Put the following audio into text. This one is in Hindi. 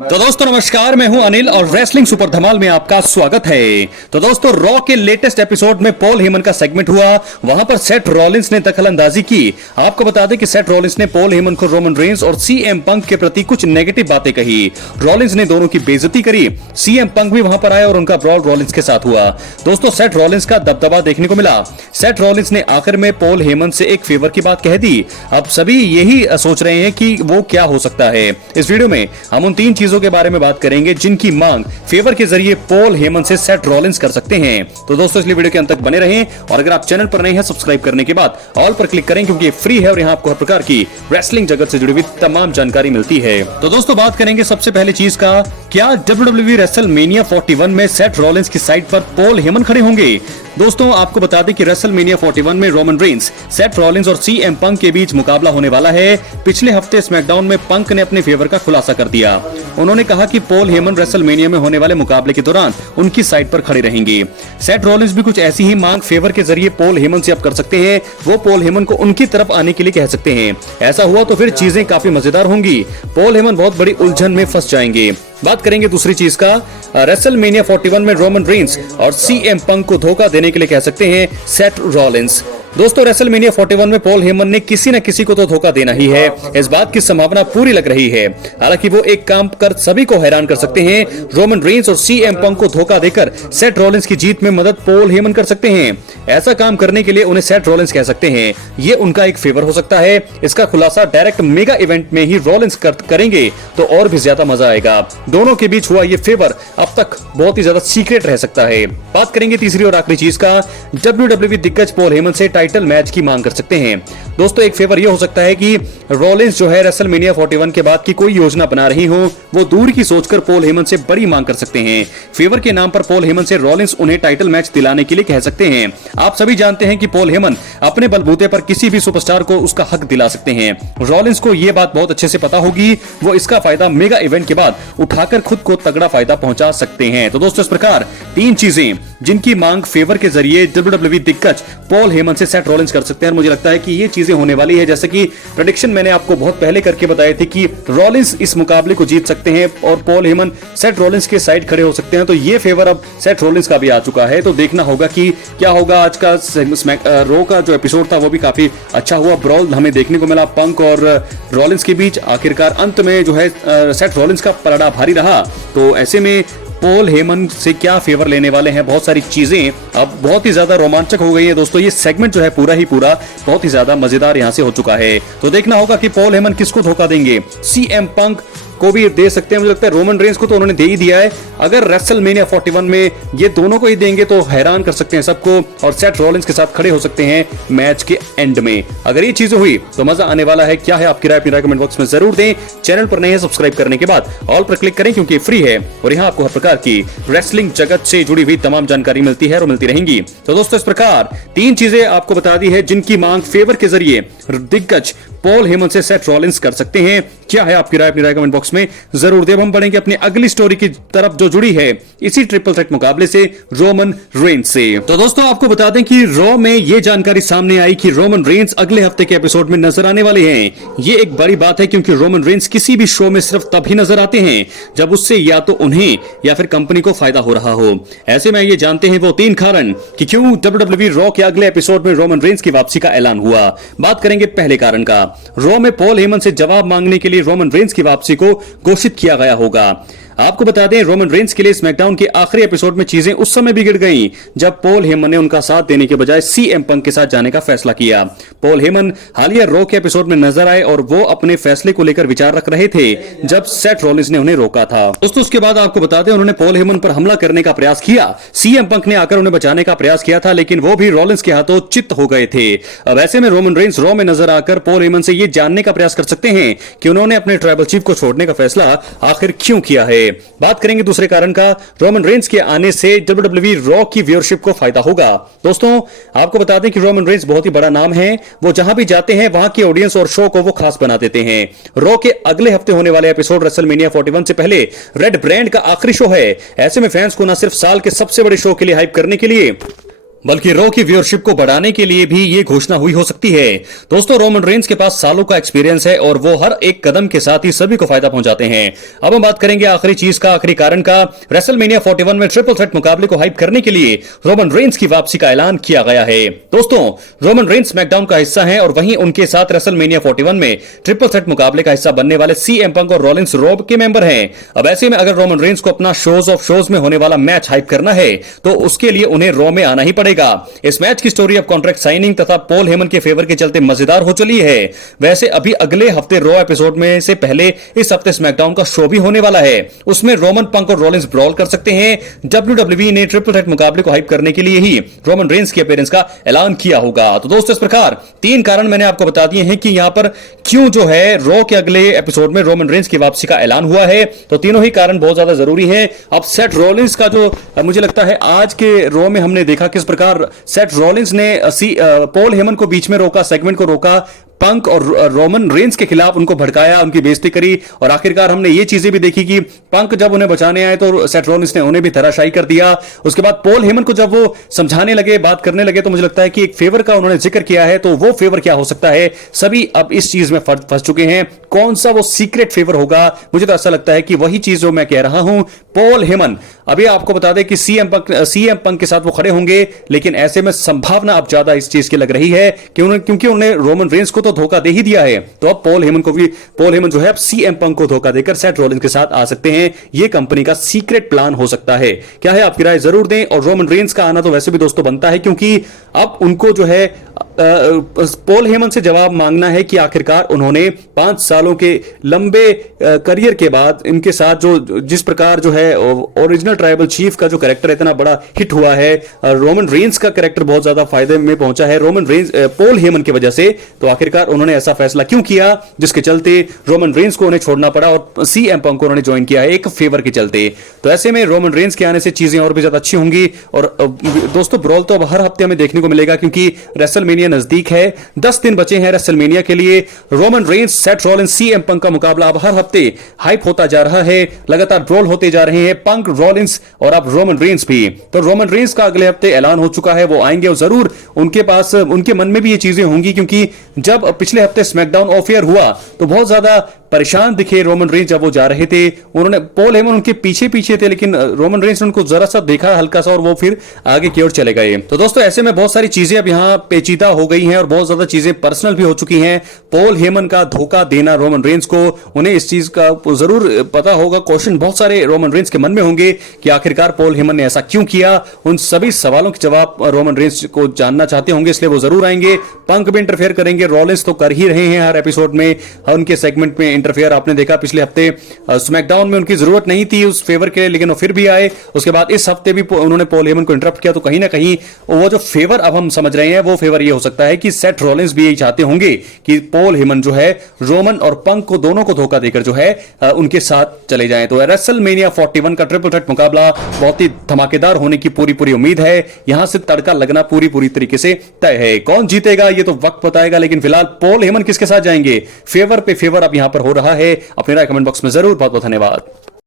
तो दोस्तों नमस्कार, मैं हूं अनिल और रेसलिंग सुपर धमाल में आपका स्वागत है। तो दोस्तों रॉ के लेटेस्ट एपिसोड में पॉल हेमन का सेगमेंट हुआ, वहां पर सेथ रॉलिंस ने दखलंदाजी की। आपको बता दें कि सेथ रॉलिंस ने पॉल हेमन को रोमन रेंस और सीएम पंक के प्रति कुछ नेगेटिव बातें कही। रॉलिंस ने दोनों की बेइज्जती करी। सीएम पंक भी वहां पर आए और उनका ब्रॉल रॉलिंस के साथ हुआ। दोस्तों सेथ रॉलिंस का दबदबा देखने को मिला। सेथ रॉलिंस ने आखिर में पॉल हेमन से एक फेवर की बात कह दी। अब सभी यही सोच रहे हैं कि वो क्या हो सकता है। इस वीडियो में हम उन 3 चीजों के बारे में बात करेंगे जिनकी मांग फेवर के जरिए पॉल हेमन से सेथ रॉलिंस कर सकते हैं। तो दोस्तों इसलिए वीडियो के अंत तक बने रहें और अगर आप चैनल पर नए हैं सब्सक्राइब करने के बाद ऑल पर क्लिक करें क्योंकि ये फ्री है और यहाँ आपको हर प्रकार की रेसलिंग जगत से जुड़ी हुई तमाम जानकारी मिलती है। तो दोस्तों बात करेंगे सबसे पहले चीज का, क्या WWE रेसलमेनिया 41 में सेथ रॉलिंस की साइड पर पॉल हेमन खड़े होंगे। दोस्तों आपको बता दें कि रेसलमेनिया 41 में रोमन रेंस, सेथ रॉलिंस और सीएम पंक के बीच मुकाबला होने वाला है। पिछले हफ्ते स्मैकडाउन में पंक ने अपने फेवर का खुलासा कर दिया। उन्होंने कहा कि पॉल हेमन रेसलमेनिया में होने वाले मुकाबले के दौरान उनकी साइड पर खड़े रहेंगे। सेथ रॉलिंस भी कुछ ऐसी ही मांग फेवर के जरिए पॉल हेमन से अब कर सकते हैं। वो पॉल हेमन को उनकी तरफ आने के लिए कह सकते हैं। ऐसा हुआ तो फिर चीजें काफी मजेदार होंगी। पॉल हेमन बहुत बड़ी उलझन में फंस जाएंगे। बात करेंगे दूसरी चीज का, रेसलमेनिया 41 में रोमन रेंस और सीएम पंक को धोखा देने के लिए कह सकते हैं सेथ रॉलिंस। दोस्तों रेसलमेनिया 41 में पॉल हेमन ने किसी न किसी को तो धोखा देना ही है। इस बात की संभावना पूरी लग रही है। हालांकि वो एक काम कर सभी को हैरान कर सकते हैं। रोमन रेंस और सीएम पंक को धोखा देकर सेथ रॉलिंस की जीत में मदद पॉल हेमन कर सकते हैं। ऐसा काम करने के लिए उन्हें सेथ रॉलिंस कह सकते हैं। ये उनका एक फेवर हो सकता है। इसका खुलासा डायरेक्ट मेगा इवेंट में ही रॉलिंस करेंगे तो और भी ज्यादा मजा आएगा। दोनों के बीच हुआ ये फेवर अब तक बहुत ही ज्यादा सीक्रेट रह सकता है। बात करेंगे तीसरी और आखिरी चीज का, WWE दिग्गज पॉल हेमन से टाइटल मैच की मांग कर सकते हैं। दोस्तों एक फेवर यह हो सकता है कि रॉलिंस जो है रेसलमेनिया 41 के बाद की कोई योजना बना रही हो, वो दूर की सोचकर पॉल हेमन से बड़ी मांग कर सकते हैं। फेवर के नाम पर पॉल हेमन से रॉलिंस उन्हें टाइटल मैच दिलाने के लिए कह सकते हैं। आप सभी जानते हैं कि पॉल हेमन अपने बलबूते पर किसी भी सुपरस्टार को उसका हक दिला सकते हैं। रॉलिंस को यह बात बहुत अच्छे से पता होगी। वो इसका फायदा मेगा इवेंट के बाद उठाकर खुद को तगड़ा फायदा पहुंचा सकते हैं। तो दोस्तों इस प्रकार 3 चीजें जिनकी मांग फेवर के जरिए WWE दिग्गज पॉल हेमन से सेथ रॉलिंस कर सकते हैं। मुझे लगता है कि ये चीजें होने वाली है। जैसे कि प्रेडिक्शन मैंने आपको बहुत पहले करके बताई थी कि रॉलिंस इस मुकाबले को जीत सकते हैं और पॉल हेमन सेथ रॉलिंस के साइड खड़े हो सकते हैं। तो ये फेवर अब सेथ रॉलिंस का भी आ चुका है। तो देखना होगा कि क्या होगा। आज का रॉ का जो एपिसोड था वो भी काफी अच्छा हुआ। ब्रॉल हमें देखने को मिला पंक और रॉलिंस के बीच। आखिरकार अंत में जो है सेथ रॉलिंस का पलड़ा भारी रहा। तो ऐसे में पॉल हेमन से क्या फेवर लेने वाले हैं, बहुत सारी चीजें अब बहुत ही ज्यादा रोमांचक हो गई है। दोस्तों ये सेगमेंट जो है पूरा ही पूरा बहुत ही ज्यादा मजेदार यहां से हो चुका है। तो देखना होगा कि पॉल हेमन किसको धोखा देंगे। सीएम पंक को भी दे सकते हैं। मुझे लगता है रोमन रेंस को तो उन्होंने दे ही दिया है। अगर रेसलमेनिया 41 में ये दोनों को ही देंगे तो हैरान कर सकते हैं सबको और सेथ रॉलिंस के साथ खड़े हो सकते हैं मैच के एंड में। अगर ये चीजें हुई तो मजा आने वाला है। क्या है आपकी राय, अपनी राय कमेंट बॉक्स में जरूर दें। चैनल पर नए हैं सब्सक्राइब करने के बाद ऑल पर क्लिक करें क्योंकि फ्री है और यहाँ आपको हर प्रकार की रेसलिंग जगत से जुड़ी हुई तमाम जानकारी मिलती है और मिलती रहेंगी। तो दोस्तों इस प्रकार 3 चीजें आपको बता दी है जिनकी मांग फेवर के जरिए दिग्गज पॉल हेमन से सेथ रॉलिंस कर सकते हैं। क्या है आपकी राय, अपनी राय कमेंट बॉक्स में जरूर दें। हम बढ़ेंगे अपनी अगली स्टोरी की तरफ जो जुड़ी है इसी ट्रिपल थ्रेट मुकाबले से, रोमन रेंस से। तो दोस्तों आपको बता दें कि रॉ में यह जानकारी सामने आई कि रोमन रेंस अगले हफ्ते के एपिसोड में नजर आने वाले हैं। ये एक बड़ी बात है क्योंकि रोमन रेंस किसी भी शो में सिर्फ तभी नजर आते हैं जब उससे या तो उन्हें या फिर कंपनी को फायदा हो रहा हो। ऐसे में ये जानते हैं वो 3 कारण कि क्यों WWE रॉ के अगले एपिसोड में रोमन रेंस की वापसी का ऐलान हुआ। बात करेंगे पहले कारण का। रॉ में पॉल हेमन से जवाब मांगने के लिए रोमन रेंस की वापसी को घोषित किया गया होगा। आपको बता दें रोमन रेंस के लिए स्मैकडाउन के आखिरी एपिसोड में चीजें उस समय बिगड़ गईं जब पॉल हेमन ने उनका साथ देने के बजाय सीएम पंक के साथ जाने का फैसला किया। पॉल हेमन हालिया रॉ के एपिसोड में नजर आए और वो अपने फैसले को लेकर विचार रख रहे थे जब सेथ रॉलिंस ने उन्हें रोका था। दोस्तों उसके बाद आपको बता दें उन्होंने पॉल हेमन पर हमला करने का प्रयास किया। सीएम पंक ने आकर उन्हें बचाने का प्रयास किया था लेकिन वो भी रॉलिंस के हाथों चित हो गए थे। अब ऐसे में रोमन रेंस रॉ में नजर आकर पॉल हेमन से ये जानने का प्रयास कर सकते हैं कि उन्होंने अपने ट्राइबल चीफ को छोड़ने का फैसला आखिर क्यों किया है। बात करेंगे दूसरे कारण का, रोमन रेंस के आने से WWE रॉ की व्यूअरशिप को फायदा होगा। दोस्तों आपको बता दें कि रोमन रेंस बहुत ही बड़ा नाम है। वो जहां भी जाते हैं वहां की ऑडियंस और शो को वो खास बना देते हैं। रॉ के अगले हफ्ते होने वाले एपिसोड रेसलमेनिया 41 से पहले रेड ब्रांड का आखिरी शो है। ऐसे में फैंस को न सिर्फ साल के सबसे बड़े शो के लिए हाइप करने के लिए बल्कि रॉ की व्यूअरशिप को बढ़ाने के लिए भी ये घोषणा हुई हो सकती है। दोस्तों, रोमन रेंस के पास सालों का एक्सपीरियंस है और वो हर एक कदम के साथ ही सभी को फायदा पहुंचाते हैं। अब हम बात करेंगे आखिरी चीज का, आखिरी कारण का। रेसलमेनिया 41 में ट्रिपल थ्रेट मुकाबले को हाइप करने के लिए रोमन रेंस की वापसी का ऐलान किया गया है। दोस्तों, रोमन रेंस स्मैकडाउन का हिस्सा है और वहीं उनके साथ रेसलमेनिया 41 में ट्रिपल थ्रेट मुकाबले का हिस्सा बनने वाले सीएम पंक और रॉलिंस रॉ के मेंबर हैं। अब ऐसे में अगर रोमन रेंस को अपना शोज ऑफ शोज में होने वाला मैच हाइप करना है तो उसके लिए उन्हें रॉ में आना ही पड़ेगा। इस मैच की स्टोरी अब कॉन्ट्रैक्ट साइनिंग तथा पॉल हेमन के फेवर के चलते मजेदार हो चली है। वैसे अभी अगले हफ्ते रॉ एपिसोड में से पहले इस हफ्ते स्मैकडाउन का शो भी होने वाला है। उसमें रोमन पंक और रॉलिंस ब्रॉल कर सकते हैं। WWE ने ट्रिपल थ्रेट मुकाबले को हाइप करने के लिए ही रोमन रेंस के अपीयरेंस का ऐलान किया होगा। तो दोस्तों, इस प्रकार 3 कारण मैंने आपको बता दिए हैं कि यहां पर क्यों जो है रॉ के अगले एपिसोड में रोमन रेंस की वापसी का ऐलान हुआ है। तो तीनों ही कारण बहुत ज्यादा जरूरी है। अब सेथ रॉलिंस का जो मुझे लगता है आज के रॉ में हमने देखा किस प्रकार सेथ रॉलिंस ने पॉल हेमन को बीच में रोका, सेगमेंट को रोका, पंक और रोमन रेंस के खिलाफ उनको भड़काया, उनकी बेइज्जती करी और आखिरकार हमने ये चीजें भी देखी कि पंक जब उन्हें बचाने आए तो सेथ रॉलिंस ने उन्हें भी धराशायी कर दिया। उसके बाद पॉल हेमन को जब वो समझाने लगे, बात करने लगे, तो मुझे लगता है कि एक फेवर का उन्होंने जिक्र किया है। तो वो फेवर क्या हो सकता है, सभी अब इस चीज में फंस चुके हैं। कौन सा वो सीक्रेट फेवर होगा? मुझे तो ऐसा लगता है कि वही चीज जो मैं कह रहा हूं, पॉल हेमन अभी आपको बता दें कि सीएम पंक के साथ वो खड़े होंगे, लेकिन ऐसे में संभावना अब ज्यादा इस चीज की लग रही है क्योंकि उन्होंने रोमन रेंस को तो धोखा दे ही दिया है। तो अब पॉल हेमन जो है अब सीएम पंक को धोखा देकर सेथ रॉलिंस के साथ आ सकते हैं। ये कंपनी का सीक्रेट प्लान हो सकता है। क्या है आपकी राय जरूर दें। और रोमन रेंस का आना तो वैसे भी दोस्तों बनता है क्योंकि अब उनको जो है पॉल हेमन से जवाब मांगना है कि आखिरकार उन्होंने 5 सालों के लंबे करियर के बाद इनके साथ जो जिस प्रकार जो है ओरिजिनल ट्राइबल चीफ का जो कैरेक्टर इतना बड़ा हिट हुआ है, रोमन रेंस का कैरेक्टर बहुत ज्यादा फायदे में पहुंचा है पॉल हेमन की वजह से। तो आखिरकार उन्होंने ऐसा फैसला क्यों किया जिसके चलते रोमन रेंस को उन्हें छोड़ना पड़ा और सीएम पंक को उन्होंने ज्वाइन किया है एक फेवर के चलते। तो ऐसे में रोमन रेंस के आने से चीजें और भी ज्यादा अच्छी होंगी। और दोस्तों, ब्रॉल तो अब हर हफ्ते हमें देखने को मिलेगा क्योंकि रेसलमेनिया नजदीक है। 10 दिन बचे हैं रेसलमेनिया के लिए। Roman Reigns, Seth Rollins, CM Punk का मुकाबला अब हर हफ्ते हाइप होता जा रहा है। लगातार ब्रॉल होते जा रहे हैं, पंक, रॉलिंस और अब रोमन रेंस भी। तो रोमन रेंस का अगले हफ्ते ऐलान हो चुका है, वो आएंगे और जरूर उनके मन में भी ये चीजें होंगी क्योंकि जब पिछले हफ्ते स्मैकडाउन ऑफ एयर हुआ तो बहुत ज्यादा परेशान दिखे रोमन रेंस जब वो जा रहे थे। उन्होंने पॉल हेमन उनके पीछे पीछे थे, लेकिन रोमन रेंस ने उनको जरा सा देखा हल्का सा और वो फिर आगे की ओर चले गए। तो दोस्तों, ऐसे में बहुत सारी चीजें अब यहाँ पेचीदा हो गई हैं और बहुत ज्यादा चीजें पर्सनल भी हो चुकी हैं। पॉल हेमन का धोखा देना रोमन रेंस को, उन्हें इस चीज का जरूर पता होगा। क्वेश्चन बहुत सारे रोमन रेंस के मन में होंगे कि आखिरकार पॉल हेमन ने ऐसा क्यों किया। उन सभी सवालों के जवाब रोमन रेंस को जानना चाहते होंगे, इसलिए वो जरूर आएंगे। पंक भी इंटरफेयर करेंगे, रॉलिंस तो कर ही रहे हैं हर एपिसोड में, उनके सेगमेंट में इंटरफेयर आपने देखा पिछले हफ्ते स्मैकडाउन में उनकी जरूरत नहीं थी उस फेवर के लिए, लेकिन वो फिर भी आए। उसके बाद इस हफ्ते भी उन्होंने पॉल हेमन को इंटरप्ट किया। तो कहीं ना कहीं वो जो फेवर अब हम समझ रहे हैं वो फेवर ये हो सकता है कि सेथ रॉलिंस भी यही चाहते होंगे कि पॉल हेमन जो है रोमन और पंक को दोनों को धोखा देकर जो है उनके साथ चले जाएं। तो रेसलमेनिया 41 का ट्रिपल थ्रेट मुकाबला बहुत ही धमाकेदार होने की पूरी उम्मीद है। यहां से तड़का लगना पूरी तरीके से तय है। कौन जीतेगा ये तो वक्त बताएगा, लेकिन फिलहाल पॉल हेमन किसके साथ जाएंगे, फेवर पे फेवर अब यहां पर हो रहा है। अपने राय कमेंट बॉक्स में जरूर। बहुत बहुत धन्यवाद।